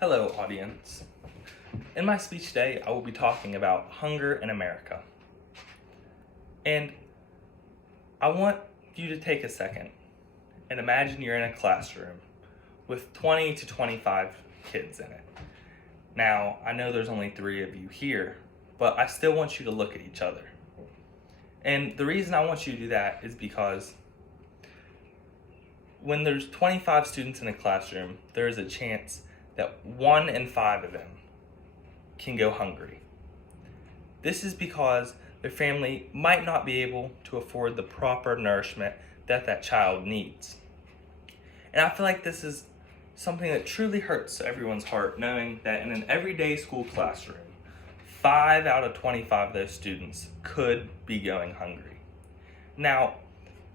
Hello, audience. In my speech today, I will be talking about hunger in America. And I want you to take a second and imagine you're in a classroom with 20 to 25 kids in it. Now, I know there's only 3 of you here, but I still want you to look at each other. And the reason I want you to do that is because when there's 25 students in a classroom, there is a chance that 1 in 5 of them can go hungry. This is because their family might not be able to afford the proper nourishment that that child needs. And I feel like this is something that truly hurts everyone's heart, knowing that in an everyday school classroom, 5 out of 25 of those students could be going hungry. Now,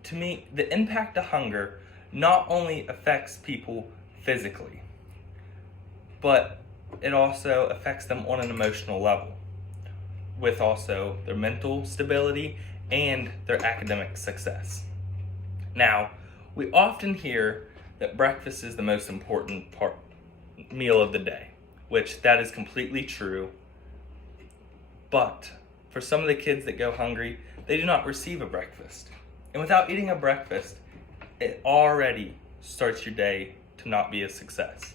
to me, the impact of hunger not only affects people physically, but it also affects them on an emotional level, with also their mental stability and their academic success. Now, we often hear that breakfast is the most important meal of the day, which that is completely true. But for some of the kids that go hungry, they do not receive a breakfast. And without eating a breakfast, it already starts your day to not be a success.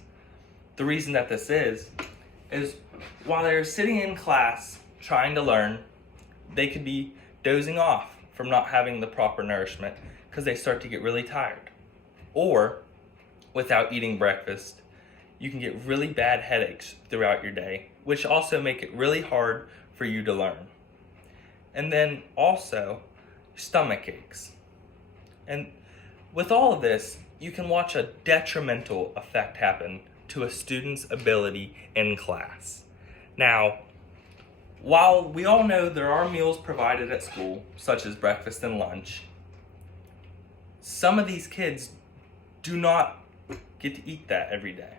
The reason that this is while they're sitting in class trying to learn, they could be dozing off from not having the proper nourishment because they start to get really tired. Or without eating breakfast, you can get really bad headaches throughout your day, which also make it really hard for you to learn. And then also stomach aches. And with all of this, you can watch a detrimental effect happen to a student's ability in class. Now, while we all know there are meals provided at school, such as breakfast and lunch, some of these kids do not get to eat that every day.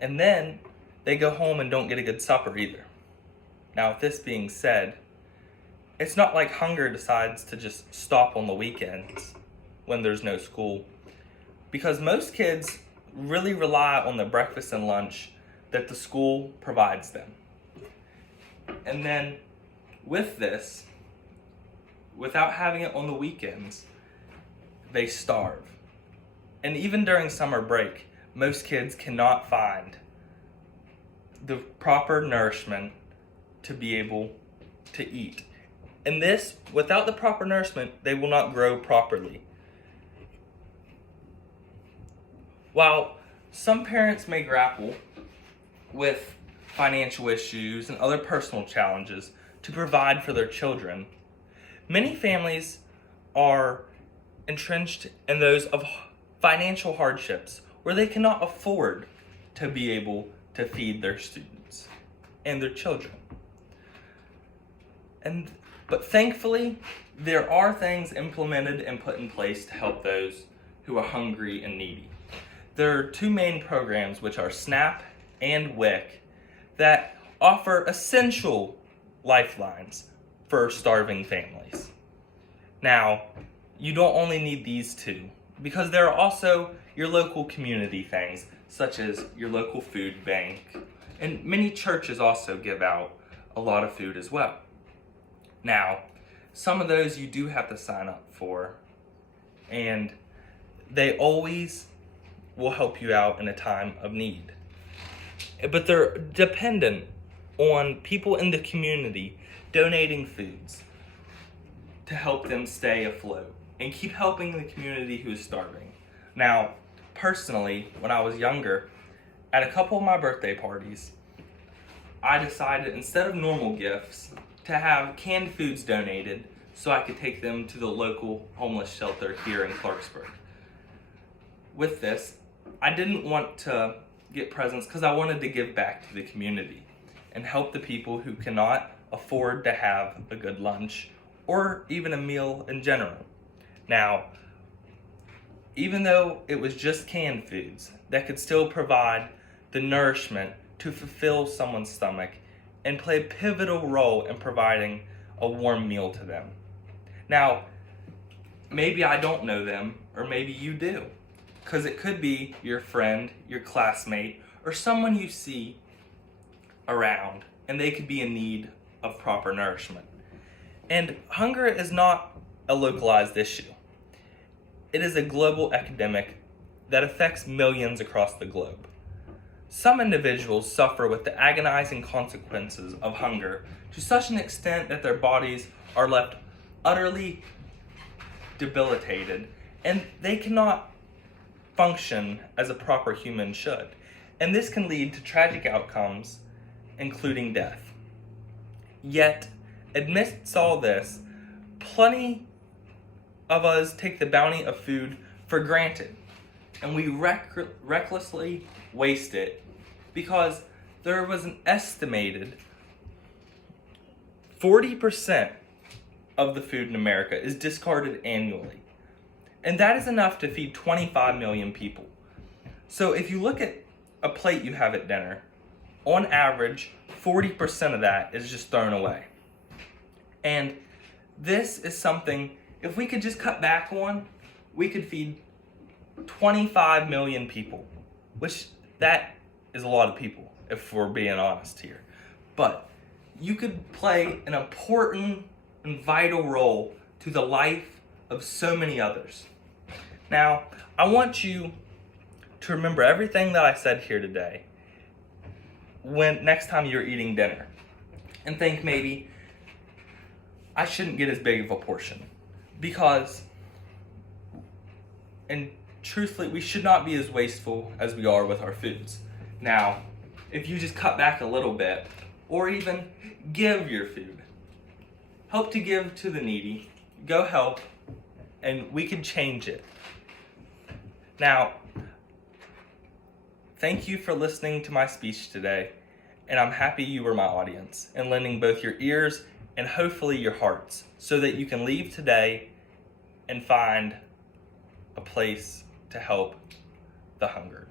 And then they go home and don't get a good supper either. Now, with this being said, it's not like hunger decides to just stop on the weekends when there's no school, because most kids really rely on the breakfast and lunch that the school provides them. And then with this, without having it on the weekends, they starve. And even during summer break, most kids cannot find the proper nourishment to be able to eat. And this, without the proper nourishment, they will not grow properly. While some parents may grapple with financial issues and other personal challenges to provide for their children, many families are entrenched in those of financial hardships where they cannot afford to be able to feed their students and their children. But thankfully, there are things implemented and put in place to help those who are hungry and needy. There are 2 main programs, which are SNAP and WIC, that offer essential lifelines for starving families. Now, you don't only need these 2, because there are also your local community things, such as your local food bank, and many churches also give out a lot of food as well. Now, some of those you do have to sign up for, and they always will help you out in a time of need. But they're dependent on people in the community donating foods to help them stay afloat and keep helping the community who's starving. Now, personally, when I was younger, at a couple of my birthday parties, I decided instead of normal gifts to have canned foods donated so I could take them to the local homeless shelter here in Clarksburg. With this, I didn't want to get presents because I wanted to give back to the community and help the people who cannot afford to have a good lunch or even a meal in general. Now, even though it was just canned foods, that could still provide the nourishment to fulfill someone's stomach and play a pivotal role in providing a warm meal to them. Now, maybe I don't know them, or maybe you do, because it could be your friend, your classmate, or someone you see around, and they could be in need of proper nourishment. And hunger is not a localized issue. It is a global epidemic that affects millions across the globe. Some individuals suffer with the agonizing consequences of hunger to such an extent that their bodies are left utterly debilitated and they cannot function as a proper human should. And this can lead to tragic outcomes, including death. Yet, amidst all this, plenty of us take the bounty of food for granted, and we recklessly waste it because there was an estimated 40% of the food in America is discarded annually. And that is enough to feed 25 million people. So if you look at a plate you have at dinner, on average, 40% of that is just thrown away. And this is something, if we could just cut back on, we could feed 25 million people, which that is a lot of people, if we're being honest here. But you could play an important and vital role to the life of so many others. Now, I want you to remember everything that I said here today when next time you're eating dinner, and think maybe I shouldn't get as big of a portion, because, and truthfully, we should not be as wasteful as we are with our foods. Now, if you just cut back a little bit, or even give your food, help to give to the needy, go help, and we can change it. Now, thank you for listening to my speech today, and I'm happy you were my audience and lending both your ears and hopefully your hearts so that you can leave today and find a place to help the hungered.